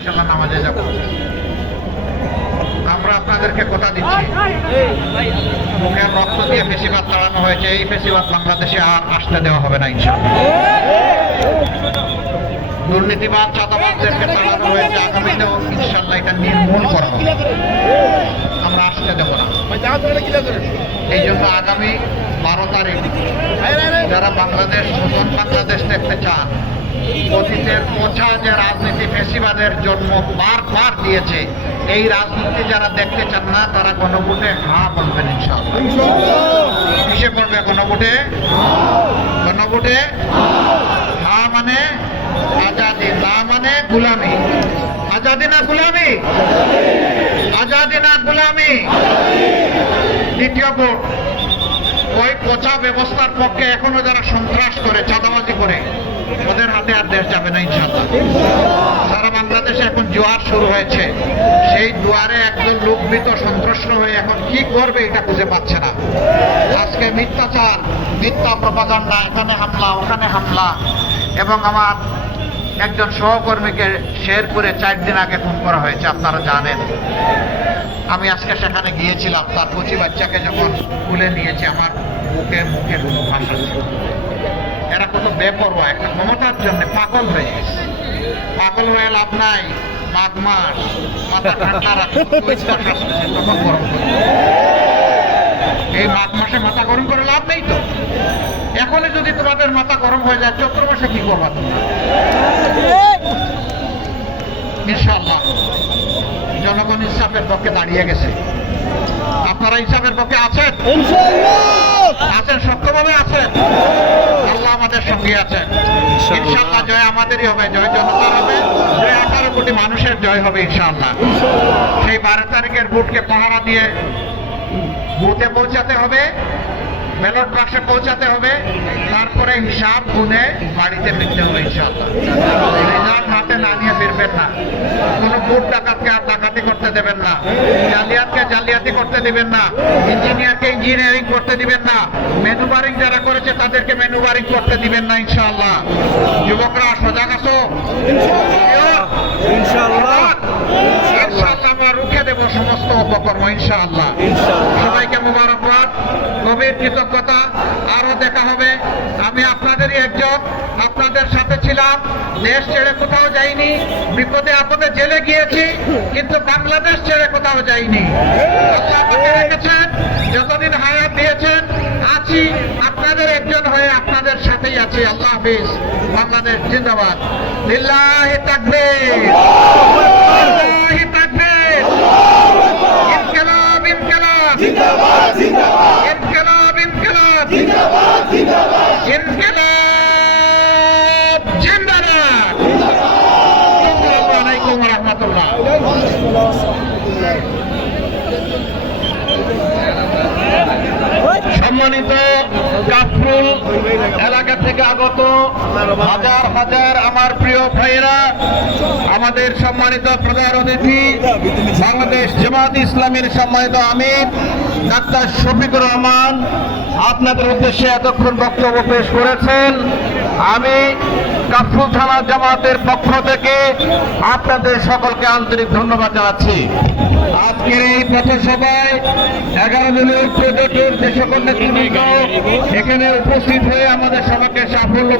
নামাজে যাব। আমরা আপনাদেরকে কথা দিচ্ছি, মুখে রক্ত দিয়ে ফেসিবাদ চালানো হয়েছে, এই ফেসিবাদ বাংলাদেশে আর আসতে দেওয়া হবে না ইনশাআল্লাহ। দুর্নীতিবাদ চাঁদাবাদদেরকে চালানো হয়েছে, আগামীতেও ইনশাআল্লাহ এটা নির্মূল করা হবে, আমরা আসতে দেব না। এই জন্য আগামী 12 তারিখ যারা বাংলাদেশ নতুন বাংলাদেশ দেখতে চান, অতীতের পচা যে রাজনীতি ফেসিবাদের জন্ম বারবার দিয়েছে, এই রাজনীতি যারা দেখতে চান না তারা গণভোটে হা বলবেন ইনশাআল্লাহ। কিসে করবে গণভোটে? গণভোটে হা মানে আজাদি, না মানে গুলামি। আজাদি না গুলামি? আজাদি না গুলামি? দ্বিতীয় ভোট, ওই পচা ব্যবস্থার পক্ষে এখনো যারা সন্ত্রাস করে, চাঁদাবাজি করে, ওদের হাতে আর দেশ যাবে না ইনশাআল্লাহ। সারা বাংলাদেশে এখন জোয়ার শুরু হয়েছে, সেই জোয়ারে একজন লোকভীত সন্ত্রস্ত হয়ে এখন কি করবে এটা খুঁজে পাচ্ছে না। আজকে মিথ্যাচার, মিথ্যা প্রপাগান্ডা, এখানে হামলা ওখানে হামলা, এবং আমার একজন সহকর্মীকে শেরপুরে 4 দিন আগে খুন করা হয়েছে, আপনারা জানেন। আমি আজকে সেখানে গিয়েছিলাম, তার কচি বাচ্চাকে যখন তুলে নিয়েছে, আমার মুখে কোনো ভাষা ছিল। এরা কত বেপরোয়া, একটা ক্ষমতার জন্য পাগল হয়ে গেছে। পাগল হয়ে লাভ নাই, মাঘ মাস, মাথা ঠান্ডা রাখতে তখন গরম করে। এই মাঘ মাসে মাথা গরম করে লাভ নেই তো। এখনই যদি তোমাদের মাথা গরম হয়ে যায়, চৈত্র মাসে কি করবা তোমরা? ইনশাআল্লাহ জনগণ ইনসাফের পক্ষে দাঁড়িয়ে গেছে। আপনারা ইনসাফের পক্ষে আছেন? আছেন, শক্তভাবে আছেন। আল্লাহ আমাদের সঙ্গে আছেন। ইনশাআল্লাহ জয় আমাদেরই হবে, জয় জনতার হবে, জয় 18 কোটি মানুষের জয় হবে ইনশাআল্লাহ। সেই 12 তারিখের ভোটকে পাহারা দিয়ে বুথে পৌঁছাতে হবে, ব্যালট বাক্সে পৌঁছাতে হবে, তারপরে হিসাব গুনে বাড়িতে ফিরতে হবে ইনশাআল্লাহ। রেজাল্ট হাতে না নিয়ে ফিরবেন না। কোনো ভোট ডাকাতকে আর ডাকাতি করতে দেবেন না, জালিয়াতকে জালিয়াতি করতে দিবেন না, ইঞ্জিনিয়ারকে ইঞ্জিনিয়ারিং করতে দিবেন না, ম্যানুভারিং যারা করেছে তাদেরকে ম্যানুভারিং করতে দিবেন না ইনশাআল্লাহ। যুবকরা সজাগ আছো ইনশাআল্লাহ। আমরা রুখে দেব সমস্ত অপকর্ম ইনশাআল্লাহ। সবাইকে মুবারকবাদ, গভীর কৃতজ্ঞতা। আরো দেখা হবে। আমি আপনাদেরই একজন, আপনাদের সাথে ছিলাম, দেশ ছেড়ে কোথাও যাইনি, বিপদে আপদে জেলে গিয়েছি, কিন্তু বাংলাদেশ ছেড়ে কোথাও যাইনি। আল্লাহ আমাকে রেখেছেন, যতদিন হায়াত দিয়েছেন আছি, আপনাদের একজন হয়ে আপনাদের সাথেই আছি। আল্লাহ হাফেজ। বাংলাদেশ জিন্দাবাদ। লিল্লাহি তাকবীর, লিল্লাহি তাকবীর, ইনকিলাব ইনকিলাব জিন্দাবাদ জিন্দাবাদ, ইনকিলাব ইনকিলাব জিন্দাবাদ জিন্দাবাদ, ইনকিলাব জিন্দাবাদ। আসসালামু আলাইকুম ওয়া রাহমাতুল্লাহ। সম্মানিত কাফরুল এলাকা থেকে আগত হাজার হাজার আমার প্রিয় ভাইয়েরা, আমাদের সম্মানিত প্রধান অতিথি বাংলাদেশ জামাত ইসলামীর সম্মানিত আমির ডাক্তার শফিকুর রহমান আপনাদের উদ্দেশ্যে এতক্ষণ বক্তব্য পেশ করেছেন। আমি কাফরুল থানা জামাতের পক্ষ থেকে আপনাদের সকলকে আন্তরিক ধন্যবাদ জানাচ্ছি। আজকের এই পথসভায় 11 দলীয় ঐক্য জোটের যে সকল নেতৃবৃন্দ এখানে উপস্থিত হয়ে আমাদের সভাকে সাফল্য